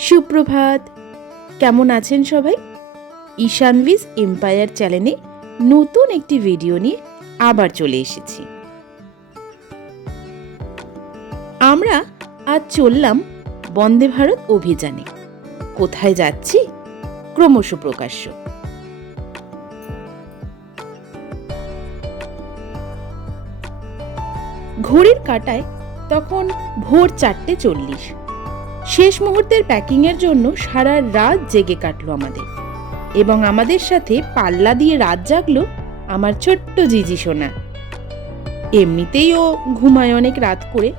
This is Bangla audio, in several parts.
সুপ্রভাত। কেমন আছেন সবাই? ঈশানভিজ এম্পায়ার চ্যানেলে নতুন একটি ভিডিও নিয়ে আবার চলে এসেছি। আমরা আজ চললাম বন্দে ভারত অভিযানে। কোথায় যাচ্ছি? ক্রমশ প্রকাশ্য। ঘড়ির কাঁটায় তখন ভোর 4:40। শেষ মুহূর্তের প্যাকিংয়ের জন্য সারা রাত জেগে কাটলো আমাদের, এবং আমাদের সাথে পাল্লা দিয়ে রাত জাগলো আমার ছোট্ট জিজি সোনা। এমনিতেই ও ঘুমায় অনেক রাত করে,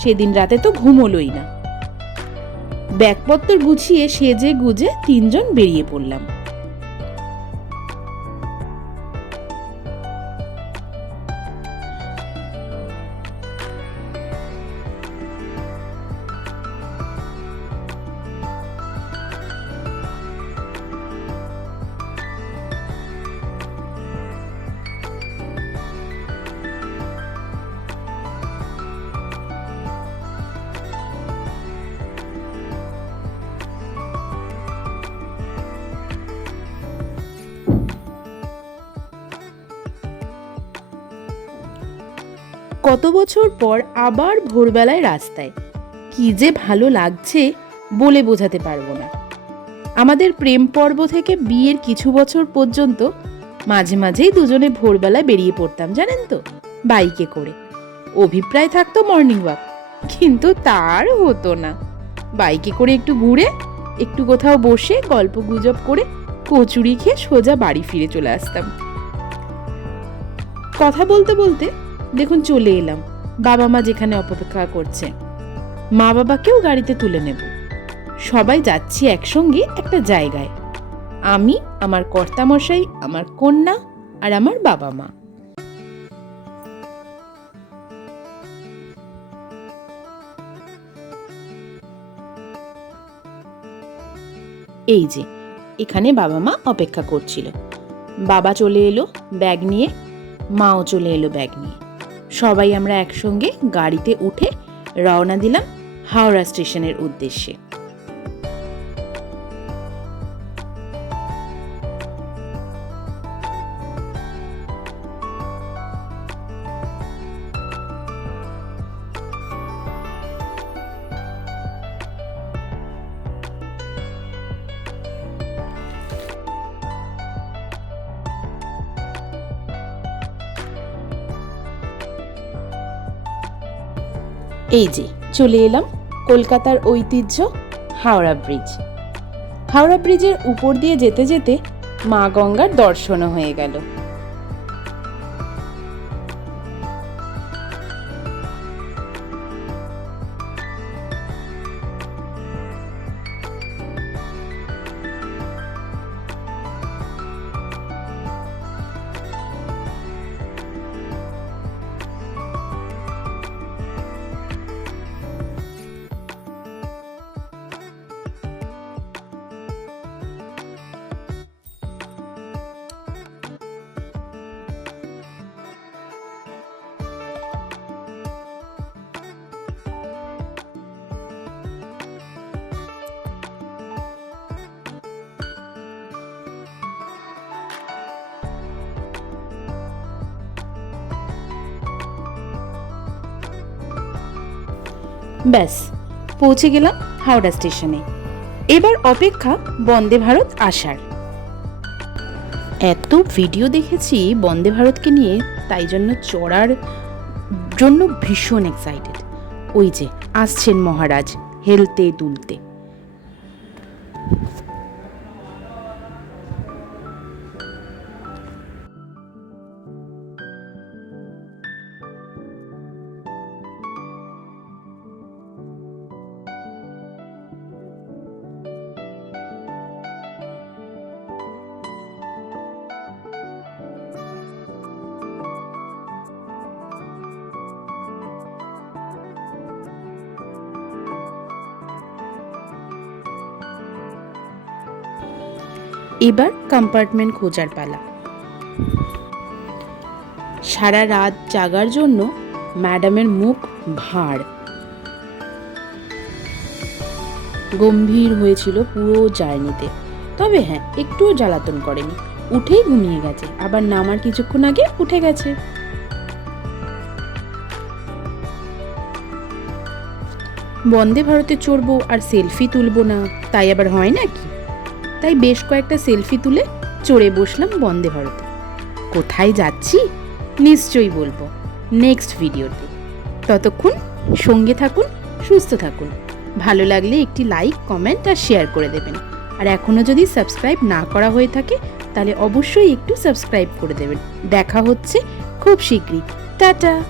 সেদিন রাতে তো ঘুম হলোই না। ব্যাগপত্র গুছিয়ে সেজে গুজে তিনজন বেরিয়ে পড়লাম। কত বছর পর আবার ভোরবেলায় রাস্তায়, কি যে ভালো লাগছে বলে বোঝাতে পারবো না। আমাদের প্রেম পর্ব থেকে বিয়ের কিছু বছর পর্যন্ত মাঝে মাঝেই দুজনে ভোরবেলায় বেরিয়ে পড়তাম, জানেন তো, বাইকে করে। অভিপ্রায় থাকতো মর্নিং ওয়াক, কিন্তু তার হতো না। বাইকে করে একটু ঘুরে, একটু কোথাও বসে গল্প গুজব করে কচুরি খেয়ে সোজা বাড়ি ফিরে চলে আসতাম। কথা বলতে বলতে দেখুন চলে এলাম বাবা মা যেখানে অপেক্ষা করছে। মা বাবাকেও গাড়িতে তুলে নেব। সবাই যাচ্ছি একসঙ্গে একটা জায়গায়। আমি, আমার কর্তামশাই, আমার কন্যা আর আমার বাবা মা। এই যে এখানে বাবা মা অপেক্ষা করছিল। বাবা চলে এলো ব্যাগ নিয়ে, মাও চলে এলো ব্যাগ নিয়ে। সবাই আমরা একসঙ্গে গাড়িতে উঠে রওনা দিলাম হাওড়া স্টেশনের উদ্দেশ্যে। এই যে চলে এলাম কলকাতার ঐতিহ্য হাওড়া ব্রিজ। হাওড়া ব্রিজের উপর দিয়ে যেতে যেতে মা গঙ্গার দর্শনও হয়ে গেল। ব্যাস পৌঁছে গেলাম হাওড়া স্টেশনে। এবার অপেক্ষা বন্দে ভারত আসার। এত ভিডিও দেখেছি বন্দে ভারতকে নিয়ে, তাই জন্য চড়ার জন্য ভীষণ এক্সাইটেড। ওই যে আসছেন মহারাজ হেলতে দুলতে। এবার কম্পার্টমেন্ট খোঁজার পালা। সারা রাত জাগার জন্য ম্যাডামের মুখ ভার। গম্ভীর হয়েছিল পুরো জার্নিতে। তবে হ্যাঁ, একটুও জ্বালাতন করেনি, উঠেই ঘুমিয়ে গেছে, আবার নামার কিছুক্ষণ আগে উঠে গেছে। বন্দে ভারতে চড়বো আর সেলফি তুলবো না, তাই আবার হয় নাকি? তাই বেশ কয়েকটা সেলফি তুলে চড়ে বসলাম বন্দে ভারতে। কোথায় যাচ্ছি নিশ্চয়ই বলবো নেক্সট ভিডিওতে। ততক্ষণ সঙ্গে থাকুন, সুস্থ থাকুন। ভালো লাগলে একটি লাইক, কমেন্ট আর শেয়ার করে দেবেন। আর এখনও যদি সাবস্ক্রাইব না করা হয়ে থাকে তাহলে অবশ্যই একটু সাবস্ক্রাইব করে দেবেন। দেখা হচ্ছে খুব শীঘ্রই। টাটা।